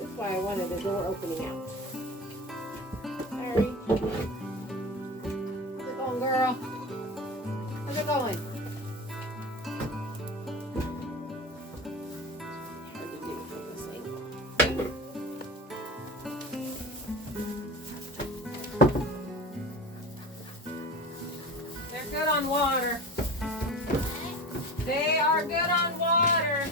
That's why I wanted the door opening out. Sorry. How's it going, girl? How's it going? Hard to do from this angle. They're good on water. They are good on water.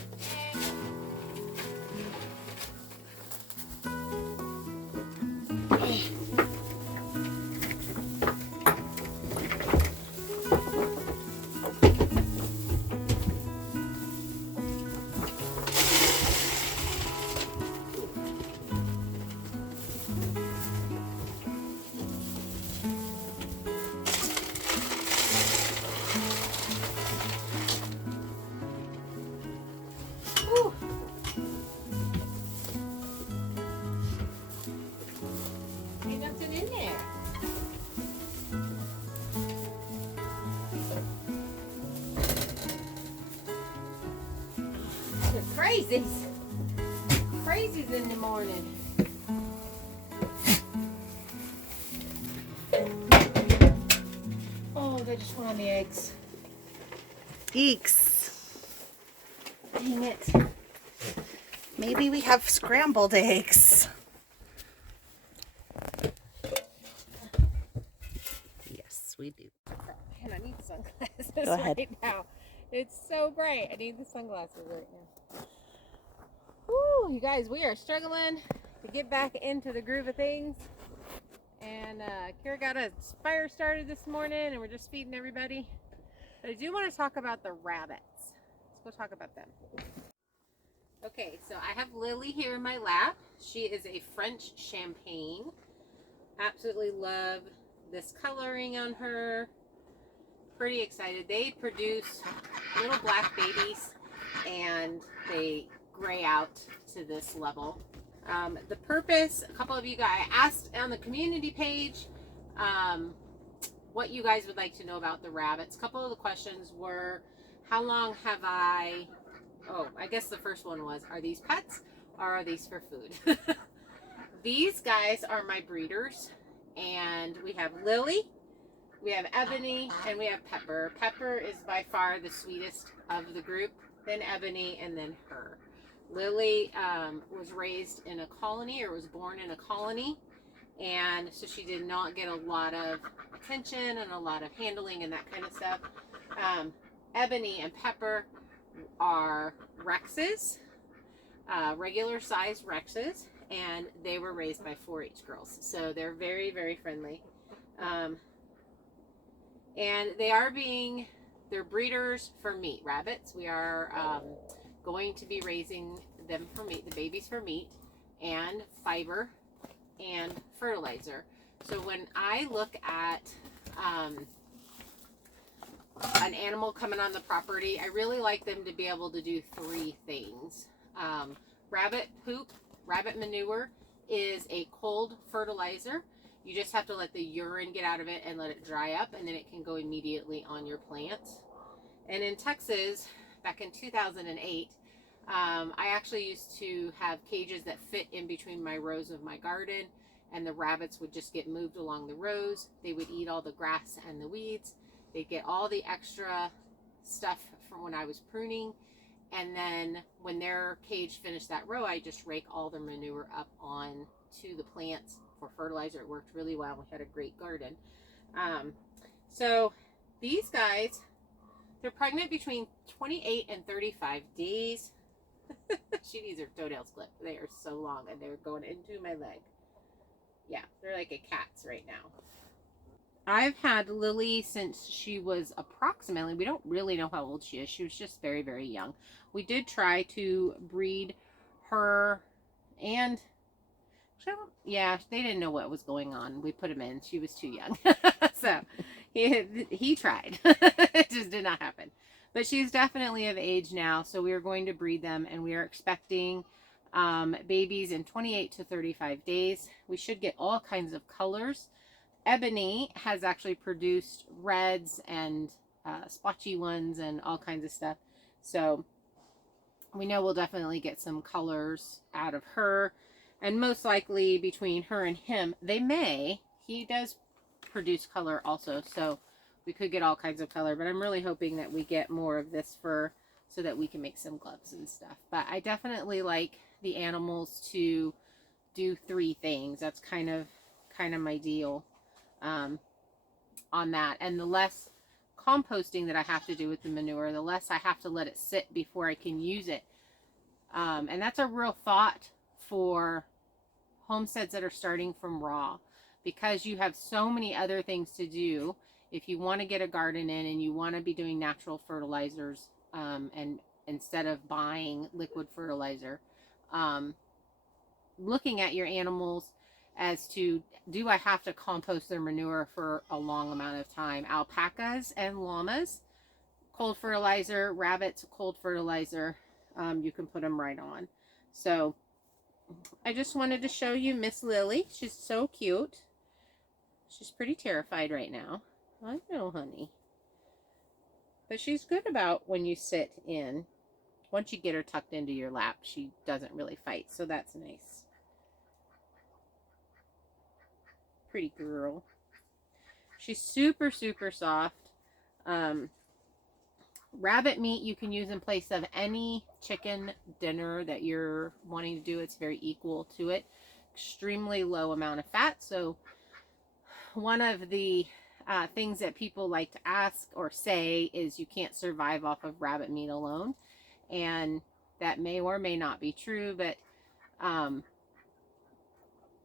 Crazies in the morning. Oh, they just want the eggs. Eeks. Dang it. Maybe we have scrambled eggs. Yes, we do. Man, I need sunglasses Go ahead. right now. It's so bright. I need the sunglasses right now. Woo, you guys, we are struggling to get back into the groove of things. And Coeur got a fire started this morning and we're just feeding everybody. But I do want to talk about the rabbits. Let's go talk about them. Okay, so I have Lily here in my lap. She is a French champagne. Absolutely love this coloring on her. Pretty excited. They produce little black babies and they gray out to this level. The purpose, a couple of you guys asked on the community page what you guys would like to know about the rabbits. A couple of the questions were, how long have I guess the first one was, are these pets or are these for food? These guys are my breeders, and we have Lily, we have Ebony, and we have Pepper. Pepper is by far the sweetest of the group, then Ebony, and then her. Lily was raised in a colony, or was born in a colony, and so she did not get a lot of attention and a lot of handling and that kind of stuff. Ebony and Pepper are Rexes, regular size Rexes, and they were raised by 4-H girls, so they're very, very friendly. And they're breeders for meat rabbits. We are going to be raising them for meat, the babies for meat and fiber and fertilizer. So when I look at an animal coming on the property, I really like them to be able to do 3 things. Rabbit poop, rabbit manure is a cold fertilizer, You just have to let the urine get out of it and let it dry up, and then it can go immediately on your plants. And in Texas, back in 2008, I actually used to have cages that fit in between my rows of my garden, and the rabbits would just get moved along the rows. They would eat all the grass and the weeds. They'd get all the extra stuff from when I was pruning. And then when their cage finished that row, I just rake all the manure up on to the plants for fertilizer. It worked really well. We had a great garden. So these guys, they're pregnant between 28 and 35 days. She needs her toenails clipped. They are so long and they're going into my leg. Yeah, they're like a cat's right now. I've had Lily since she was approximately, we don't really know how old she is. She was just very, very young. We did try to breed her and, yeah, they didn't know what was going on. We put him in. She was too young. So he tried. It just did not happen. But she's definitely of age now. So we are going to breed them, and we are expecting babies in 28 to 35 days. We should get all kinds of colors. Ebony has actually produced reds and splotchy ones and all kinds of stuff. So we know we'll definitely get some colors out of her. And most likely between her and him, he does produce color also. So we could get all kinds of color. But I'm really hoping that we get more of this fur so that we can make some gloves and stuff. But I definitely like the animals to do 3 things. That's kind of my deal. On that, and the less composting that I have to do with the manure, the less I have to let it sit before I can use it. And that's a real thought for homesteads that are starting from raw, because you have so many other things to do. If you want to get a garden in and you want to be doing natural fertilizers, and instead of buying liquid fertilizer, looking at your animals as to, do I have to compost their manure for a long amount of time? Alpacas and llamas, cold fertilizer. Rabbits, cold fertilizer. You can put them right on. So I just wanted to show you Miss Lily. She's so cute. She's pretty terrified right now. I know, honey. But she's good about when you sit in. Once you get her tucked into your lap, she doesn't really fight. So that's nice. Pretty girl. She's super, super soft. Rabbit meat you can use in place of any chicken dinner that you're wanting to do. It's very equal to it. Extremely low amount of fat. So one of the things that people like to ask or say is you can't survive off of rabbit meat alone. And that may or may not be true, but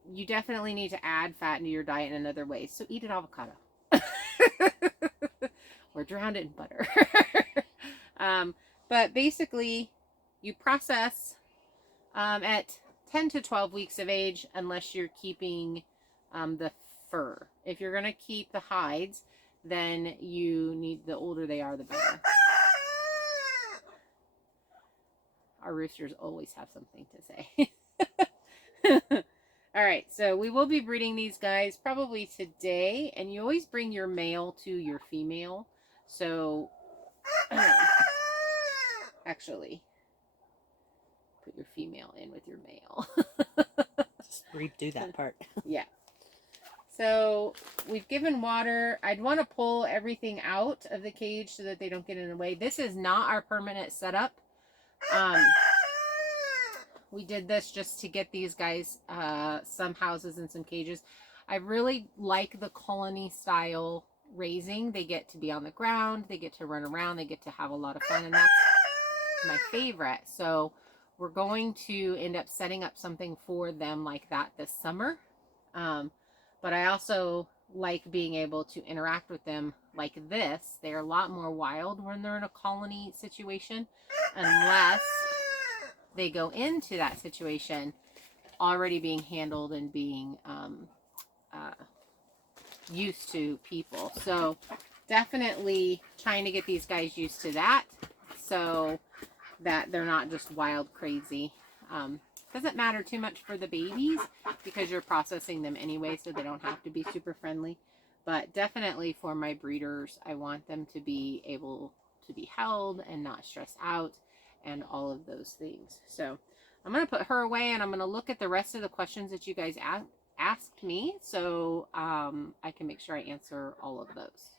you definitely need to add fat into your diet in another way. So eat an avocado. Or drown it in butter. But basically, you process at 10 to 12 weeks of age, unless you're keeping the fur. If you're going to keep the hides, then you need, the older they are, the better. Our roosters always have something to say. All right, so we will be breeding these guys probably today, and you always bring your male to your female. So, actually, put your female in with your male. Just redo that part. Yeah. So, we've given water. I'd want to pull everything out of the cage so that they don't get in the way. This is not our permanent setup. We did this just to get these guys some houses and some cages. I really like the colony style raising. They get to be on the ground. They get to run around. They get to have a lot of fun. And that's my favorite. So we're going to end up setting up something for them like that this summer. But I also like being able to interact with them like this. They're a lot more wild when they're in a colony situation, unless they go into that situation already being handled and being used to people. So definitely trying to get these guys used to that so that they're not just wild crazy. Doesn't matter too much for the babies because you're processing them anyway, so they don't have to be super friendly. But definitely for my breeders, I want them to be able to be held and not stress out and all of those things. So I'm going to put her away, and I'm going to look at the rest of the questions that you guys asked me, so I can make sure I answer all of those.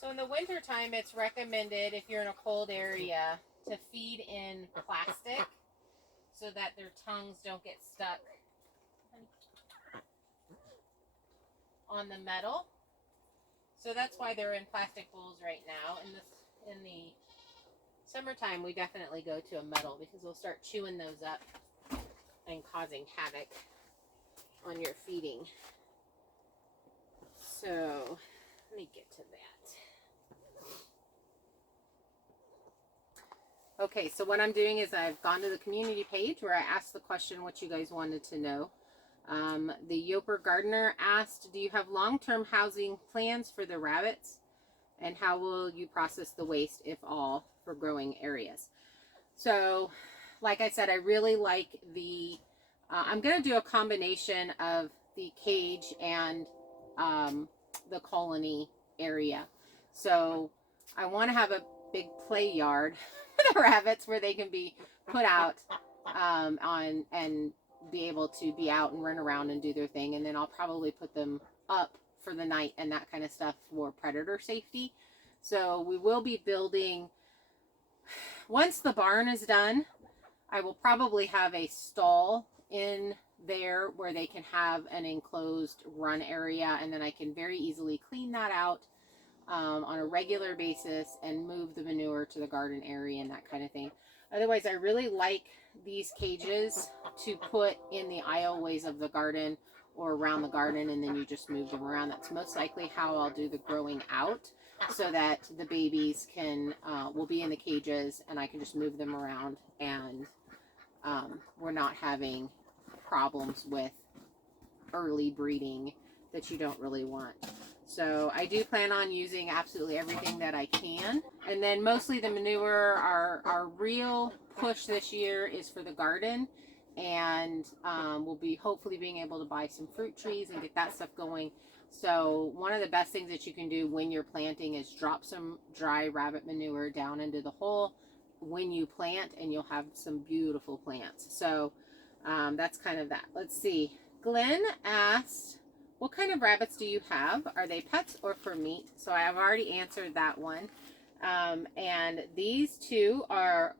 So in the winter time, it's recommended if you're in a cold area to feed in plastic so that their tongues don't get stuck on the metal. So that's why they're in plastic bowls right now. In the summertime, we definitely go to a metal because they'll start chewing those up and causing havoc on your feeding. So let me get to that. Okay, so what I'm doing is I've gone to the community page where I asked the question what you guys wanted to know. The Yoper Gardener asked, do you have long-term housing plans for the rabbits? And how will you process the waste, if all, for growing areas? So, like I said, I really like the, I'm going to do a combination of the cage and the colony area. So, I want to have a big play yard for the rabbits where they can be put out on and be able to be out and run around and do their thing. And then I'll probably put them up for the night and that kind of stuff for predator safety. So we will be building, once the barn is done, I will probably have a stall in there where they can have an enclosed run area, and then I can very easily clean that out on a regular basis and move the manure to the garden area and that kind of thing. Otherwise, I really like these cages to put in the aisleways of the garden or around the garden, and then you just move them around. That's most likely how I'll do the growing out, so that the babies can will be in the cages and I can just move them around, and we're not having problems with early breeding that you don't really want. So I do plan on using absolutely everything that I can. And then mostly the manure, our real push this year is for the garden. And we'll be hopefully being able to buy some fruit trees and get that stuff going. So one of the best things that you can do when you're planting is drop some dry rabbit manure down into the hole when you plant, and you'll have some beautiful plants. So that's kind of that. Let's see. Glenn asked, what kind of rabbits do you have? Are they pets or for meat? So I have already answered that one. And these two are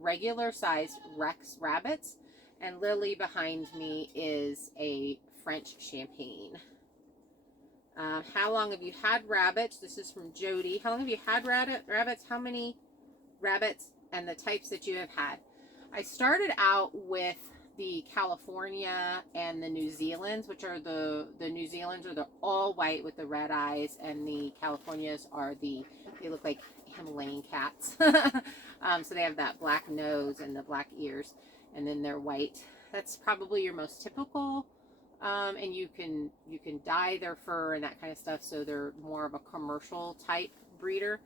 regular sized Rex rabbits. And Lily behind me is a French Champagne. How long have you had rabbits? This is from Jody. How long have you had rabbits? How many rabbits and the types that you have had? I started out with the California and the New Zealands, which are the New Zealands are the all white with the red eyes, and the Californias are they look like Himalayan cats. So they have that black nose and the black ears, and then they're white. That's probably your most typical, and you can dye their fur and that kind of stuff, so they're more of a commercial type breeder.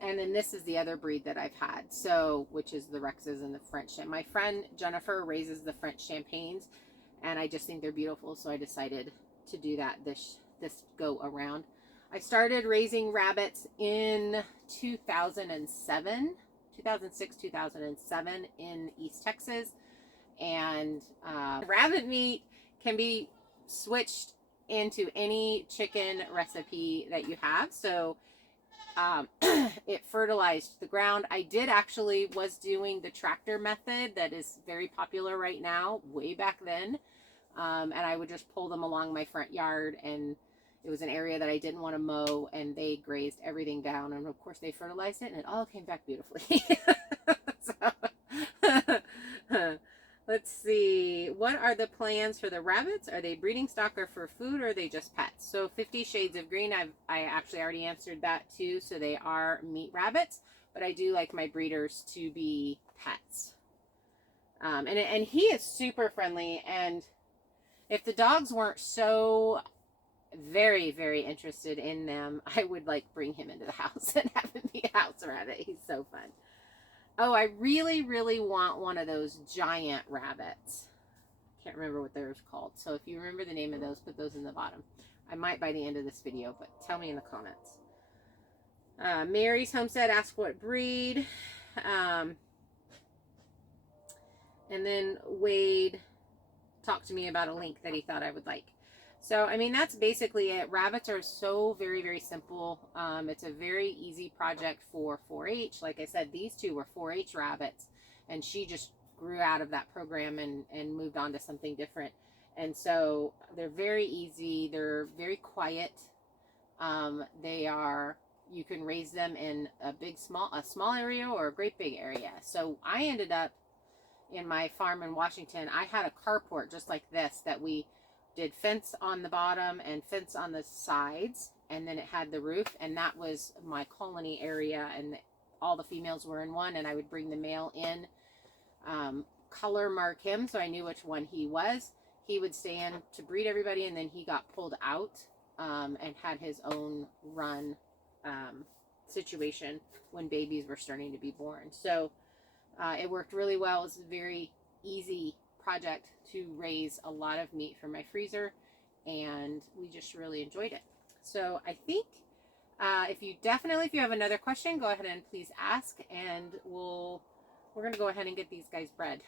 And then this is the other breed that I've had, so which is the Rexes and the French. And my friend Jennifer raises the French Champagnes, and I just think they're beautiful, so I decided to do that this go around. I started raising rabbits in 2006, 2007 in East Texas, and rabbit meat can be switched into any chicken recipe that you have. So it fertilized the ground. I was doing the tractor method that is very popular right now, way back then. And I would just pull them along my front yard, and it was an area that I didn't want to mow, and they grazed everything down. And of course they fertilized it, and it all came back beautifully. Let's see. What are the plans for the rabbits? Are they breeding stock or for food, or are they just pets? So 50 Shades of Green, I actually already answered that too. So they are meat rabbits, but I do like my breeders to be pets. And he is super friendly. And if the dogs weren't so very, very interested in them, I would like bring him into the house and have him be a house rabbit. He's so fun. Oh, I really, really want one of those giant rabbits. Can't remember what they're called. So if you remember the name of those, put those in the bottom. I might by the end of this video, but tell me in the comments. Mary's Homestead asked what breed. And then Wade talked to me about a link that he thought I would like. So, I mean, that's basically it. Rabbits are so very, very simple. It's a very easy project for 4-H. Like I said, these two were 4-H rabbits, and she just grew out of that program and moved on to something different. And so they're very easy. They're very quiet. You can raise them in a small area or a great big area. So I ended up in my farm in Washington, I had a carport just like this that we did fence on the bottom and fence on the sides, and then it had the roof, and that was my colony area, and all the females were in one, and I would bring the male in, color mark him so I knew which one he was. He would stay in to breed everybody, and then he got pulled out and had his own run situation when babies were starting to be born. So it worked really well. It was a very easy project to raise a lot of meat for my freezer, and we just really enjoyed it. So I think if you have another question, go ahead and please ask, and we're gonna go ahead and get these guys bred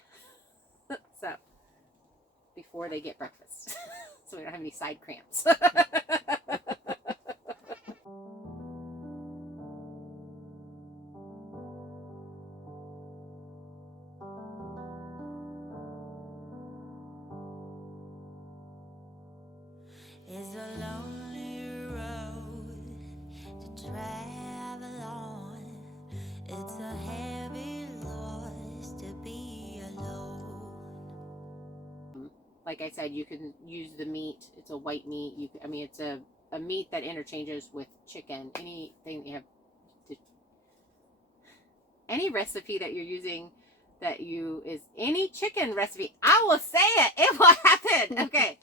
so before they get breakfast so we don't have any side cramps. Is a lonely road to travel on. It's a heavy loss to be alone. Like I said, you can use the meat. It's a white meat. It's a meat that interchanges with chicken. Anything you have, any recipe that you're using that is any chicken recipe. I will say it. It will happen. Okay.